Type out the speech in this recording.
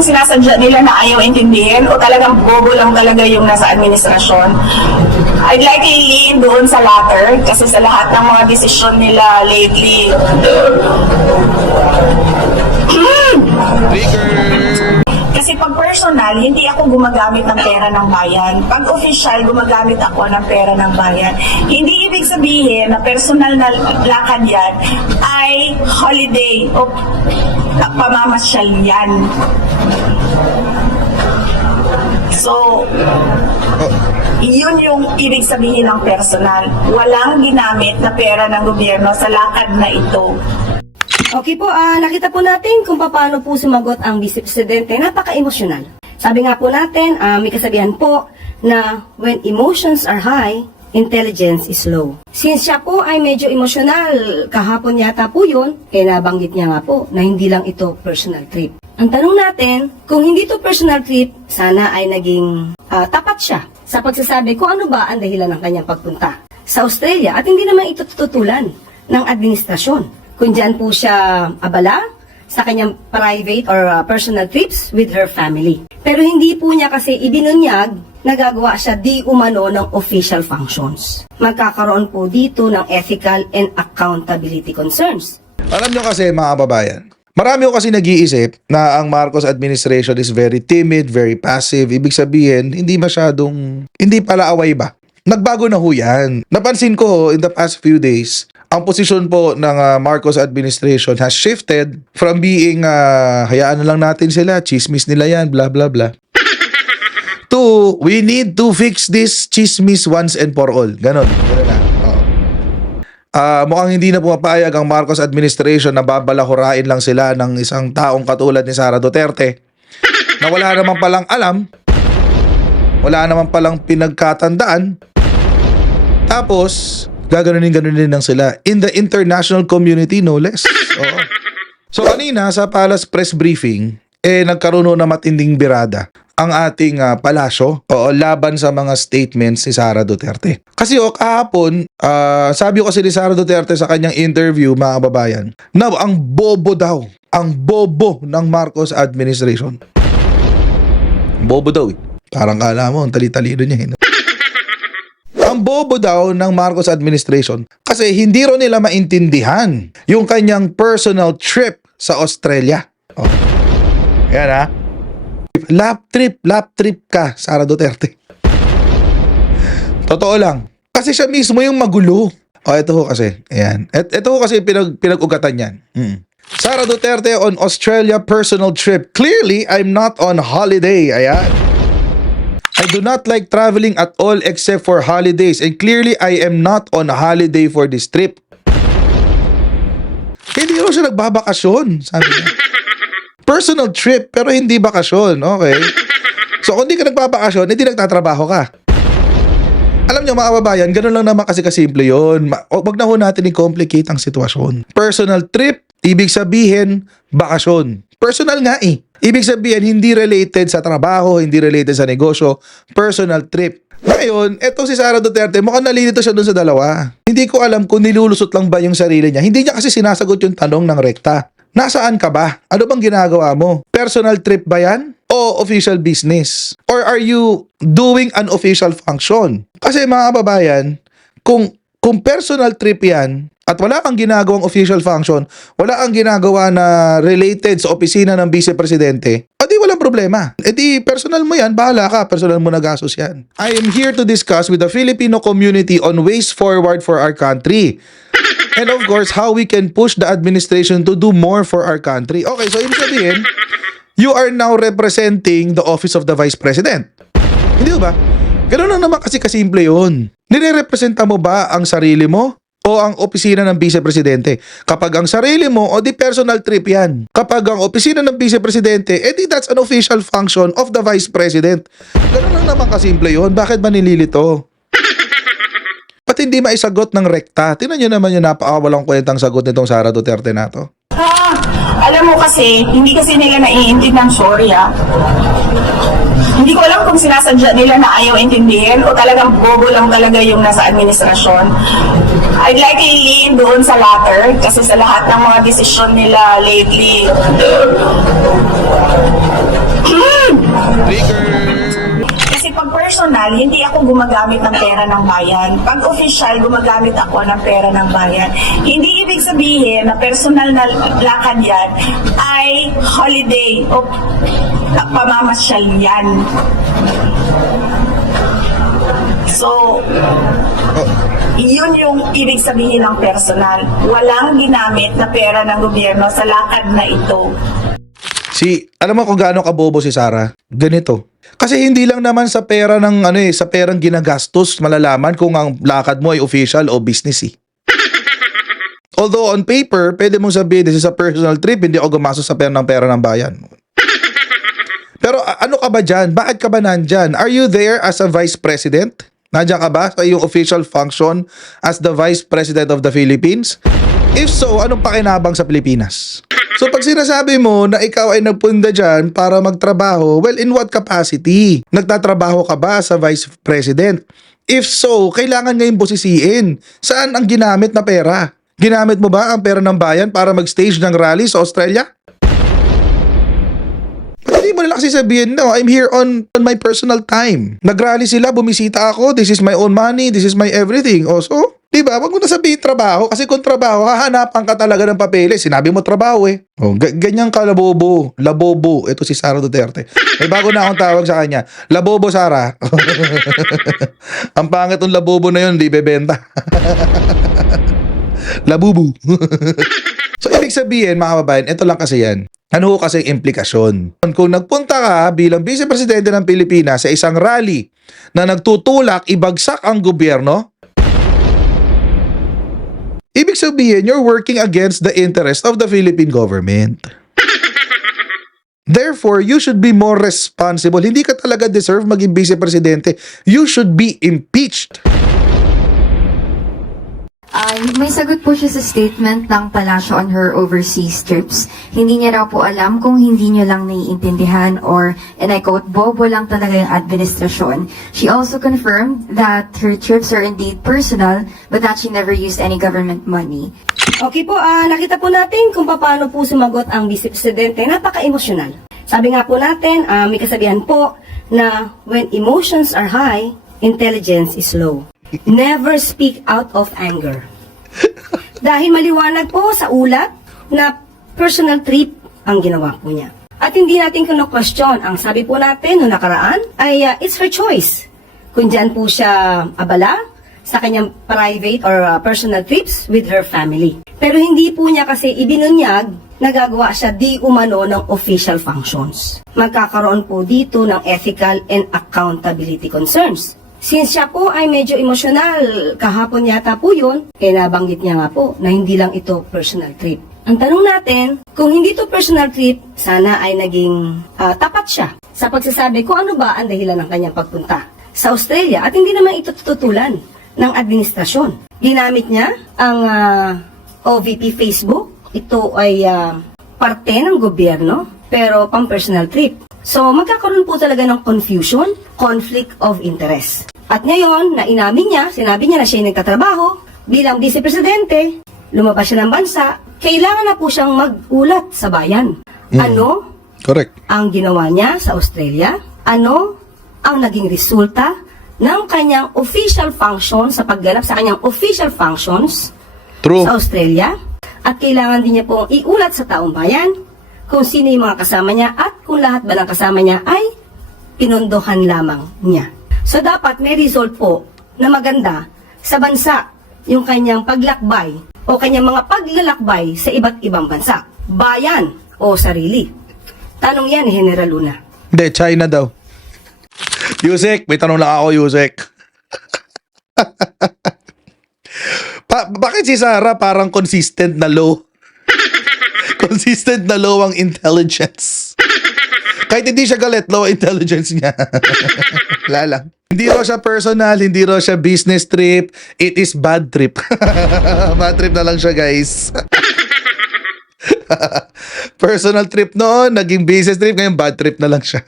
kung sinasadya nila na ayaw intindihin o talagang bobo lang talaga yung nasa administrasyon. I'd likely lean doon sa latter kasi sa lahat ng mga desisyon nila lately. Kasi pag personal, hindi ako gumagamit ng pera ng bayan. Pag official, gumagamit ako ng pera ng bayan. Hindi ibig sabihin na personal na lakad yan ay holiday o pamamasyal yan. So, yun yung ibig sabihin ng personal. Walang ginamit na pera ng gobyerno sa lakad na ito. Okay po, nakita po natin kung paano po sumagot ang Vice Presidente. Napaka-emosyonal. Sabi nga po natin, may kasabihan po na when emotions are high, intelligence is low. Since siya po ay medyo emosyonal, kahapon yata po yun, kaya nabanggit niya nga po na hindi lang ito personal trip. Ang tanong natin, kung hindi ito personal trip, sana ay naging tapat siya sa pagsasabi kung ano ba ang dahilan ng kanyang pagpunta sa Australia at hindi naman ito tututulan ng administrasyon. Kung dyan po siya abala sa kanyang private or personal trips with her family. Pero hindi po niya kasi ibinunyag na gagawa siya di umano ng official functions. Magkakaroon po dito ng ethical and accountability concerns. Alam nyo kasi mga kababayan, marami ko kasi nag-iisip na ang Marcos administration is very timid, very passive. Ibig sabihin, hindi pala away ba? Nagbago na ho yan. Napansin ko in the past few days, ang posisyon po ng Marcos administration has shifted from being hayaan na lang natin sila, chismis nila yan, blah blah blah, to we need to fix this chismis once and for all. Ganon na. Mukhang hindi na pumapayag ang Marcos administration na babalahurain lang sila ng isang taong katulad ni Sara Duterte na wala naman palang alam, wala naman palang pinagkatandaan, tapos gaganunin lang sila in the international community, no less. Oo. So kanina sa Palace press briefing, nagkaroon na matinding birada ang ating palasyo laban sa mga statements ni Sara Duterte. Kasi kahapon, sabi ko kasi ni Sara Duterte sa kanyang interview, mga kababayan, na ang bobo ng Marcos administration. Bobo daw. Parang kala mo, ang tali-talino niya. Ang bobo daw ng Marcos administration kasi hindi ro nila maintindihan yung kanyang personal trip sa Australia. Yan Lap trip ka, Sara Duterte. Totoo lang. Kasi siya mismo yung magulo. Ito ho kasi. Ayan. Ito ho kasi pinag-ugatan yan. Sara Duterte on Australia personal trip. Clearly, I'm not on holiday. Ayan. I do not like traveling at all except for holidays and clearly I am not on holiday for this trip. Hindi rin siya nagbabakasyon, sabi niya. Personal trip pero hindi bakasyon, okay? So kung hindi ka nagbabakasyon, hindi nagtatrabaho ka. Alam niyo mga kababayan, ganun lang naman kasi kasimple yun. Wag na ho natin i-complicate ang sitwasyon. Personal trip, ibig sabihin, bakasyon. Personal nga Ibig sabihin, hindi related sa trabaho, hindi related sa negosyo, personal trip. Ngayon, eto si Sara Duterte, mukhang nalilito siya dun sa dalawa. Hindi ko alam kung nilulusot lang ba yung sarili niya. Hindi niya kasi sinasagot yung tanong ng rekta. Nasaan ka ba? Ano bang ginagawa mo? Personal trip ba yan? O official business? Or are you doing an official function? Kasi mga kababayan, kung personal trip yan, at wala kang ginagawang official function, wala kang ginagawa na related sa opisina ng Vice Presidente, di walang problema. Di personal mo yan, bahala ka, personal mo na gastos yan. I am here to discuss with the Filipino community on ways forward for our country. And of course, how we can push the administration to do more for our country. Okay, so ibig sabihin, you are now representing the office of the Vice President. Hindi ba? Ganun lang naman kasi kasimple yun. Nire-representa mo ba ang sarili mo? O ang opisina ng Vice Presidente? Kapag ang sarili mo, di personal trip yan. Kapag ang opisina ng Vice Presidente, di that's an official function of the Vice President. Ganun lang naman kasimple yun. Bakit ba nililito? Ba't hindi maisagot ng rekta? Tingnan nyo naman yung napakawalang kwentang sagot nitong Sara Duterte na to. Alam mo kasi, hindi kasi nila naiintindihan, sorry Hindi ko alam kung sinasadya nila na ayaw intindihin o talagang bobo lang talaga yung nasa administrasyon. I'd likely lean doon sa latter kasi sa lahat ng mga desisyon nila lately, gumagamit ng pera ng bayan. Pag official, gumagamit ako ng pera ng bayan. Hindi ibig sabihin na personal na lakad yan ay holiday o pamamasyal yan. So, yun yung ibig sabihin ng personal. Walang ginamit na pera ng gobyerno sa lakad na ito. Alam mo kung gaano kabobo si Sarah? Ganito. Kasi hindi lang naman sa pera ng sa perang ginagastos malalaman kung ang lakad mo ay official o business eh. Although on paper, pwede mong sabihin this is a personal trip, hindi ako gumastos sa pera ng bayan. Pero ano ka ba dyan? Bakit ka ba nandyan? Are you there as a vice president? Nandiyan ka ba sa iyong official function as the vice president of the Philippines? If so, anong pakinabang sa Pilipinas? So pag sinasabi mo na ikaw ay nagpunta dyan para magtrabaho, well, in what capacity? Nagtatrabaho ka ba sa vice president? If so, kailangan ngayong busisiin. Saan ang ginamit na pera? Ginamit mo ba ang pera ng bayan para mag-stage ng rally sa Australia? Hindi mo na lang kasi sabihin, no, I'm here on my personal time. Nag-rally sila, bumisita ako, this is my own money, this is my everything. Also, di ba? Wag mo na sabihin trabaho kasi kung trabaho, hahanapan ka talaga ng papeles. Sinabi mo trabaho eh. Oh, ganyan ka labobo. Labobo. Ito si Sara Duterte. May bago na akong tawag sa kanya. Labobo Sara. Ang pangit ng labobo na yun, di bebenta. Labubu. So, ibig sabihin, mga kababayan, ito lang kasi yan. Ano ho kasi yung implikasyon? Kung nagpunta ka bilang Vice Presidente ng Pilipinas sa isang rally na nagtutulak ibagsak ang gobyerno, ibig sabihin, you're working against the interest of the Philippine government. Therefore, you should be more responsible. Hindi ka talaga deserve maging Vice Presidente. You should be impeached. May sagot po siya sa statement ng Palacio on her overseas trips. Hindi niya raw po alam kung hindi niyo lang naiintindihan or, and I quote, bobo lang talaga yung administrasyon. She also confirmed that her trips are indeed personal but that she never used any government money. Okay po, nakita po natin kung paano po sumagot ang Vice Presidente. Napaka-emosyonal. Sabi nga po natin, may kasabihan po na when emotions are high, intelligence is low. Never speak out of anger. Dahil maliwanag po sa ulat na personal trip ang ginawa po niya. At hindi natin kino-question. Ang sabi po natin noong nakaraan ay it's her choice. Kung dyan po siya abala sa kanyang private or personal trips with her family. Pero hindi po niya kasi ibinunyag na gagawa siya di umano ng official functions. Magkakaroon po dito ng ethical and accountability concerns. Since siya po ay medyo emosyonal, kahapon yata po yun, nabanggit niya nga po na hindi lang ito personal trip. Ang tanong natin, kung hindi to personal trip, sana ay naging tapat siya sa pagsasabi kung ano ba ang dahilan ng kanyang pagpunta sa Australia at hindi naman ito tututulan ng administrasyon. Ginamit niya ang OVP Facebook. Ito ay parte ng gobyerno pero pang personal trip. So, magkakaroon po talaga ng confusion, conflict of interest. At ngayon, na inamin niya, sinabi niya na siya nagtatrabaho bilang Vice Presidente, lumabas siya ng bansa, kailangan na po siyang mag-ulat sa bayan. Ano Correct. ang ginawa niya sa Australia? Ano ang naging resulta ng kanyang official function sa pagganap sa kanyang official functions True. sa Australia? At kailangan din niya pong iulat sa taong bayan kung sino yung mga kasama niya at kung lahat ba ng kasama niya ay pinondohan lamang niya. So dapat may result po na maganda sa bansa yung kanyang paglakbay o kanyang mga paglalakbay sa iba't ibang bansa. Bayan o sarili. Tanong yan ni General Luna. Hindi, China daw. Yusek, may tanong lang ako, Yusek. Bakit si Sarah parang consistent na low? Consistent na low ang intelligence. Kahit hindi siya galit, low intelligence niya. Wala lang. Hindi raw siya personal, hindi raw siya business trip. It is bad trip. Bad trip na lang siya, guys. Personal trip noon, naging business trip, ngayon bad trip na lang siya.